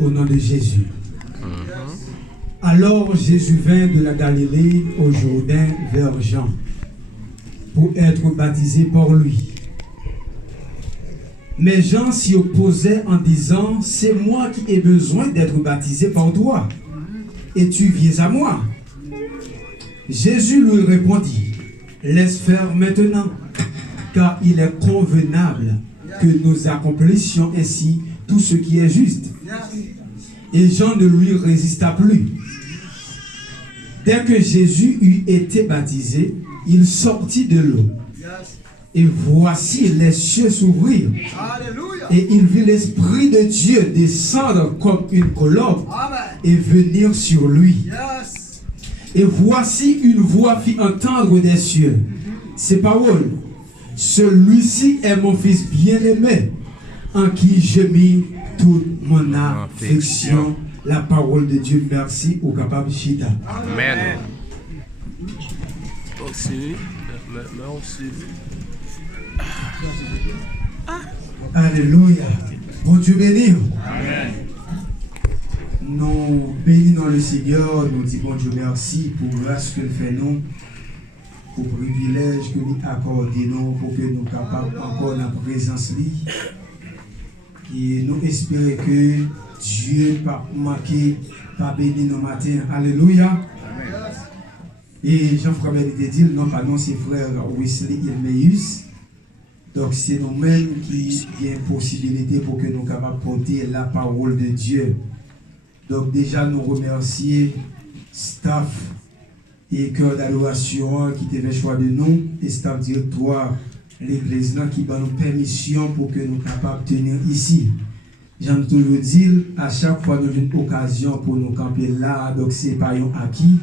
Au nom de Jésus. Alors Jésus vint de la Galilée au Jourdain vers Jean pour être baptisé par lui. Mais Jean s'y opposait en disant: c'est moi qui ai besoin d'être baptisé par toi, et tu viens à moi. Jésus lui répondit: laisse faire maintenant, car il est convenable que nous accomplissions ainsi tout ce qui est juste. Et Jean ne lui résista plus. Dès que Jésus eut été baptisé, il sortit de l'eau. Et voici les cieux s'ouvrirent. Et il vit l'Esprit de Dieu descendre comme une colombe et venir sur lui. Et voici une voix fit entendre des cieux ces paroles: celui-ci est mon fils bien-aimé, en qui je mis toute mon affection. La parole de Dieu. Merci au capable Chita. Amen. Alléluia. Bon Dieu béni. Amen. Nous bénissons le Seigneur, nous disons bon Dieu merci pour grâce qu'il fait nous, pour privilège que nous accordez nous, pour que nous capables encore la présence lui. Et nous espérons que Dieu pas manqué, pas béni nos matins. Alléluia. Amen. Et Jean-Frère Benité dit, non, pardon, c'est frère Wesley Ilmeus. Donc c'est nous-mêmes qui avons possibilité pour que nous soyons capables de porter la parole de Dieu. Donc déjà nous remercions staff et cœur d'adoration qui te fait choix de nous, et staff directoire l'église qui va nous permission pour que nous soyons capables de tenir ici. J'aime toujours dire, à chaque fois nous avons une occasion pour nous camper là, donc ce n'est pas un acquis,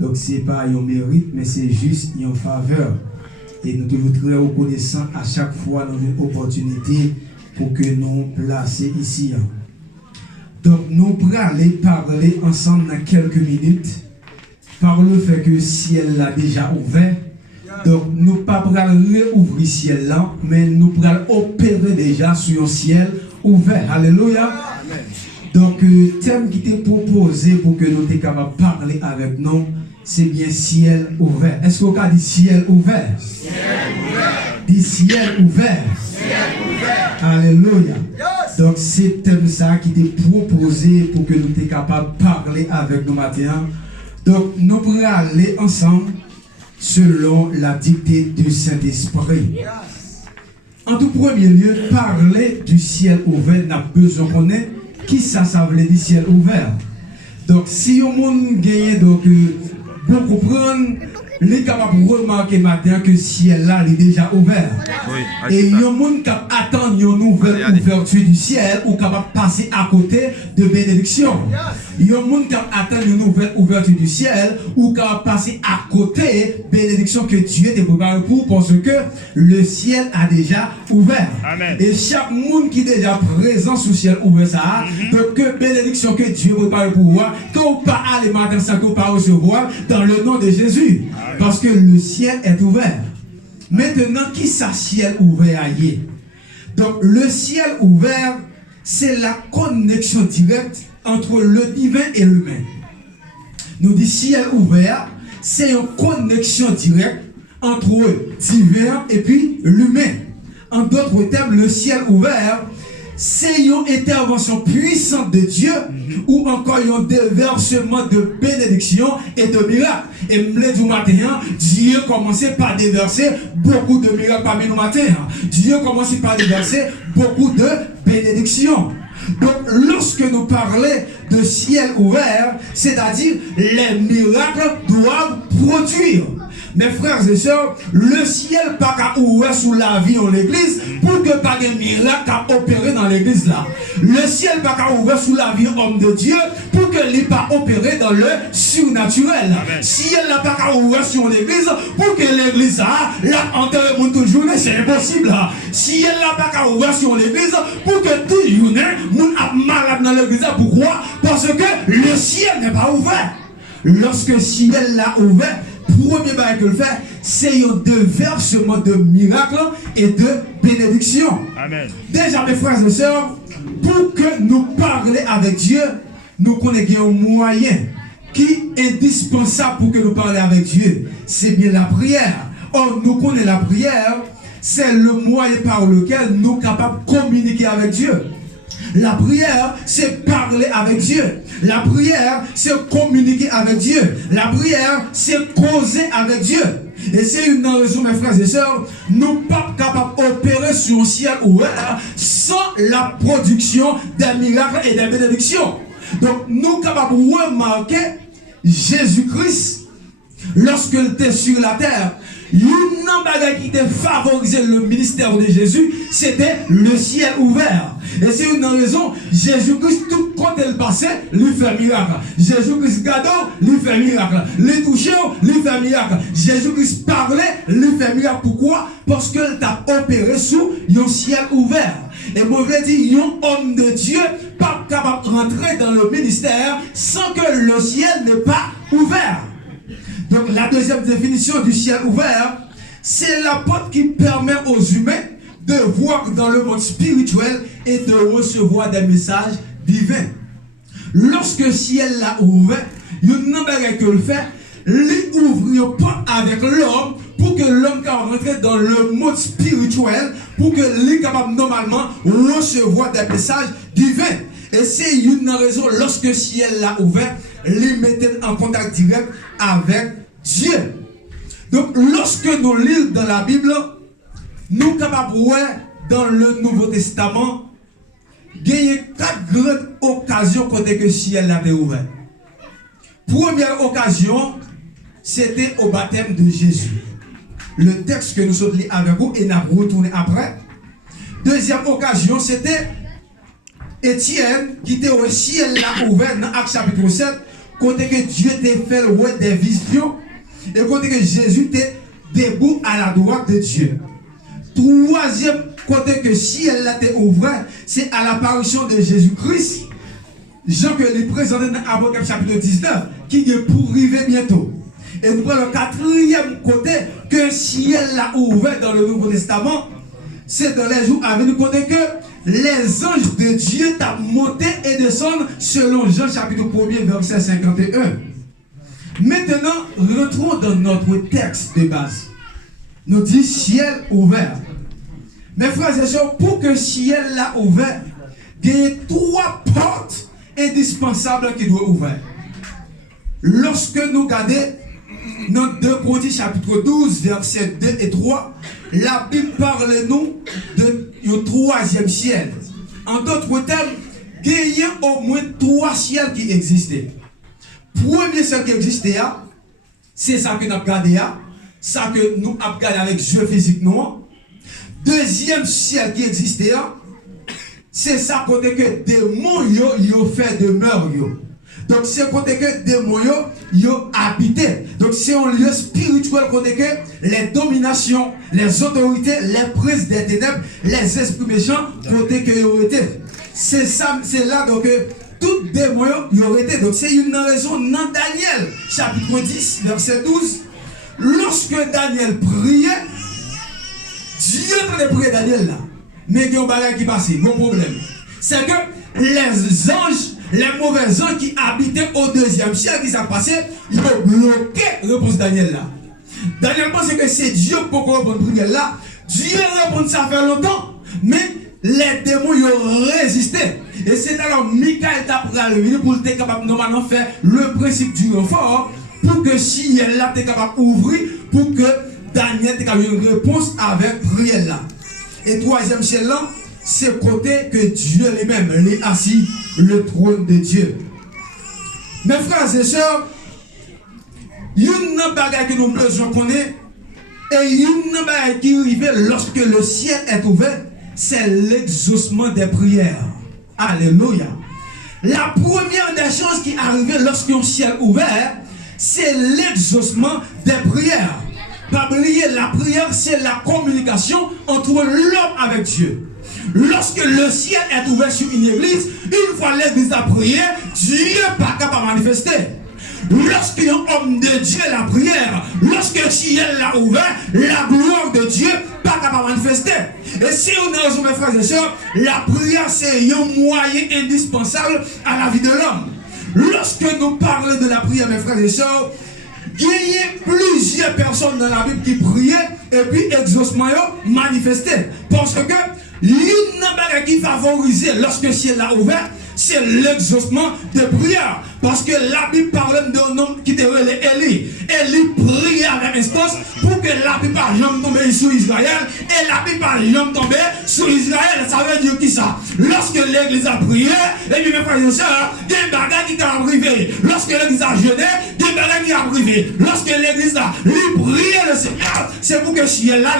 donc ce n'est pas un mérite, mais c'est juste une faveur. Et nous sommes très reconnaissants à chaque fois nous avons une opportunité pour que nous placer ici. Donc nous allons parler ensemble dans quelques minutes par le fait que le ciel l'a déjà ouvert. Donc nous ne pouvons pas réouvrir le ciel là, mais nous allons opérer déjà sur un ciel ouvert. Alléluia. Amen. Donc le thème qui était proposé pour que nous soyons capables de parler avec nous, c'est bien ciel ouvert. Est-ce qu'on a dit ciel ouvert? Ciel ouvert. Dit ciel ouvert. Ciel ouvert. Alléluia. Yes. Donc c'est le thème ça qui était proposé pour que nous soyons capables de parler avec nous matin. Donc nous pourrons aller ensemble selon la dictée du Saint-Esprit. Yes. En tout premier lieu, parler du ciel ouvert, n'a besoin de connaître qui ça veut dire ciel ouvert. Donc si on gagne donc pour comprendre, les capables de remarquer matin que le ciel là est déjà ouvert. Oui, et il y a des gens qui attendent une nouvelle ouverture du ciel ou capable de passer à côté de bénédiction. Il y a des gens qui attendent une nouvelle ouverture du ciel ou capable de passer à côté de bénédiction que Dieu te prépare pour, parce que le ciel a déjà ouvert. Amen. Et chaque monde qui est déjà présent sous le ciel ouvert, ça, donc que bénédiction que Dieu prépare pour vous, que vous ne pas aller matin sans que vous ne pas recevoir dans le nom de Jésus. Parce que le ciel est ouvert. Maintenant, qui ça ciel ouvert ailleurs? Donc, le ciel ouvert, c'est la connexion directe entre le divin et l'humain. Nous disons ciel ouvert, c'est une connexion directe entre le divin et puis l'humain. En d'autres termes, le ciel ouvert, c'est une intervention puissante de Dieu ou encore un déversement de bénédiction et de miracles. Et du matin, Dieu commençait par déverser beaucoup de miracles parmi nous matin. Dieu commençait par déverser beaucoup de bénédictions. Donc, lorsque nous parlons de ciel ouvert, c'est-à-dire les miracles doivent produire. Mes frères et sœurs, le ciel pas qu'à ouvrir sous la vie en l'église pour que pas de miracle à opérer dans l'église là. Le ciel pas qu'à ouvrir sous la vie homme de Dieu pour que l'il pas opérer dans le surnaturel. Amen. Ciel n'a pas qu'à ouvrir sur l'église pour que l'église là enterre mon toute journée, c'est impossible là. Ciel n'a pas qu'à ouvrir sur l'église pour que toute journée mon a malade dans l'église. Pourquoi? Parce que le ciel n'est pas ouvert. Lorsque le ciel l'a ouvert, premier bail que le fait, c'est un déversement de miracles et de bénédictions. Amen. Déjà, mes frères et sœurs, pour que nous parlions avec Dieu, nous connaissons un moyen qui est indispensable pour que nous parlions avec Dieu. C'est bien la prière. Or, nous connaissons la prière, c'est le moyen par lequel nous sommes capables de communiquer avec Dieu. La prière, c'est parler avec Dieu. La prière, c'est communiquer avec Dieu. La prière, c'est causer avec Dieu. Et c'est une raison, mes frères et sœurs, nous ne sommes pas capables d'opérer sur le ciel ouvert sans la production des miracles et des bénédictions. Donc, nous sommes capables de remarquer Jésus-Christ, lorsqu'il était sur la terre. Une bagarre qui était favorisé le ministère de Jésus, c'était le ciel ouvert. Et c'est une raison, Jésus-Christ, tout quand il passait, lui fait miracle. Jésus-Christ gado, lui fait miracle. Les touché, lui fait miracle. Jésus-Christ parlait, lui fait miracle. Pourquoi? Parce qu'il t'a opéré sous un ciel ouvert. Et moi, je dis, un homme de Dieu, pas capable de rentrer dans le ministère sans que le ciel n'est pas ouvert. Donc la deuxième définition du ciel ouvert, c'est la porte qui permet aux humains de voir dans le monde spirituel et de recevoir des messages divins. Lorsque le ciel l'a ouvert, il y a une chose que le fait, il ouvre une porte avec l'homme pour que l'homme puisse rentrer dans le monde spirituel, pour que l'homme capable normalement recevoir des messages divins. Et c'est une raison, lorsque le ciel l'a ouvert, les mettait en contact direct avec Dieu. Donc, lorsque nous lisons dans la Bible, nous sommes capables de voir dans le Nouveau Testament, gagner 4 grandes occasions quand le ciel a été ouvert. Première occasion, c'était au baptême de Jésus. Le texte que nous sommes lus avec vous et nous retourné après. Deuxième occasion, c'était Étienne qui était au ciel là ouvert dans Actes chapitre 7, côté que Dieu t'a fait des visions et côté que Jésus était debout à la droite de Dieu. Troisième côté que ciel là était ouvert, c'est à l'apparition de Jésus-Christ. Jean que les présenté dans Apocalypse chapitre 19, qui est pour arriver bientôt. Et nous prenons le quatrième côté que ciel là ouvert dans le Nouveau Testament, c'est dans les jours à venir, côté que les anges de Dieu t'ont monté et descendu selon Jean chapitre 1er verset 51. Maintenant, rentrons dans notre texte de base. Nous dit ciel ouvert. Mes frères et sœurs, pour que ciel là ouvert, il y a 3 portes indispensables qui doivent ouvrir. Lorsque nous regardons dans 2 Corinthiens chapitre 12 versets 2 et 3, la Bible parle nous de le 3e ciel. En d'autres termes, il y a au moins 3 ciels qui existaient. Premier ciel qui existait, c'est ça que nous avons regardé, ça que nous avons regardé avec yeux physiques nous. Deuxième ciel qui existait, c'est ça côté que des démons yo fait demeure yo. Donc c'est côté que des démons yo habité. Donc c'est un lieu spirituel côté que les dominations, les autorités, les prises des ténèbres, les esprits méchants côté que yo étaient. C'est ça, c'est là donc tout démon yo été. Donc c'est une raison dans Daniel chapitre 10 verset 12. Lorsque Daniel priait, Dieu tenait prier Daniel là. Mais il y a un bagage qui passe, bon problème. C'est que les anges, les mauvais anges qui habitaient au 2e ciel qui s'est passé, ils ont bloqué la réponse Daniel là. Daniel pense que c'est Dieu pour répondre prière là. Dieu répond ça fait longtemps, mais les démons ils ont résisté. Et c'est alors Michael t'a venir pour être capable normalement faire le principe du renfort pour que si elle là t'es capable d'ouvrir pour que Daniel t'ait capable une réponse avec prière là. Et 3e ciel là, c'est côté que Dieu lui-même est assis le trône de Dieu. Mes frères et sœurs, il y a une bagarre que nous besoin connaître et il y a une bagarre qui arrive lorsque le ciel est ouvert, c'est l'exaucement des prières. Alléluia. La première des choses qui arrive lorsqu'un ciel est ouvert, c'est l'exaucement des prières. Pas oublier, la prière, c'est la communication entre l'homme avec Dieu. Lorsque le ciel est ouvert sur une église, une fois l'église a prié, Dieu n'est pas capable de manifester. lorsque un homme de Dieu la prière, lorsque le ciel l'a ouvert, la gloire de Dieu pas capable de manifester. Et si on a raison, mes frères et sœurs, la prière c'est un moyen indispensable à la vie de l'homme. Lorsque nous parlons de la prière, mes frères et sœurs, il y a plusieurs personnes dans la Bible qui priaient et puis exaucement manifesté. Parce que l'une qui favorisait lorsque le ciel l'a ouvert, c'est l'exaucement de prière. Parce que la Bible parle d'un homme qui était Élie. Élie priait avec instance pour que la Bible pas jamais tomber sur Israël. Et la Bible pas jamais tomber sur Israël. Ça veut dire qui ça? Lorsque l'église a prié, et puis mes frères et sœurs, des bagages qui ont arrivé. Lorsque l'église a jeûné, des bagages qui ont arrivé. Lorsque l'église a prié le Seigneur, c'est pour que le ciel là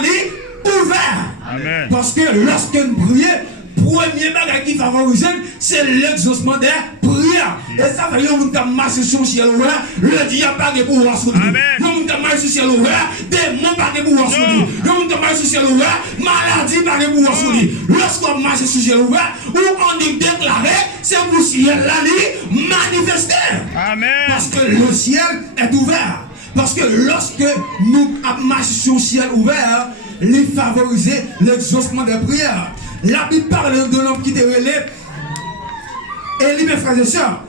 ouvert. Amen. Parce que lorsque nous prions, premier bagage qui favorise, c'est l'exaucement des prières. Et ça veut dire que nous marché sur le ciel ouvert, le diable n'a pas de pouvoir sur lui. Nous avons marché sur le ciel ouvert, démons pas de pouvoir sur lui. Nous avons marché sur le ciel ouvert, maladie pas de pouvoir sur lui. Lorsqu'on marche sur le ciel ouvert, où on est déclaré, c'est pour le ciel là manifester. Amen. Parce que le ciel est ouvert. Parce que lorsque nous marchons sur le ciel ouvert, il favorise l'exaucement des prières. La Bible parle de l'homme qui était relais. Et lui, mes frères et sœurs,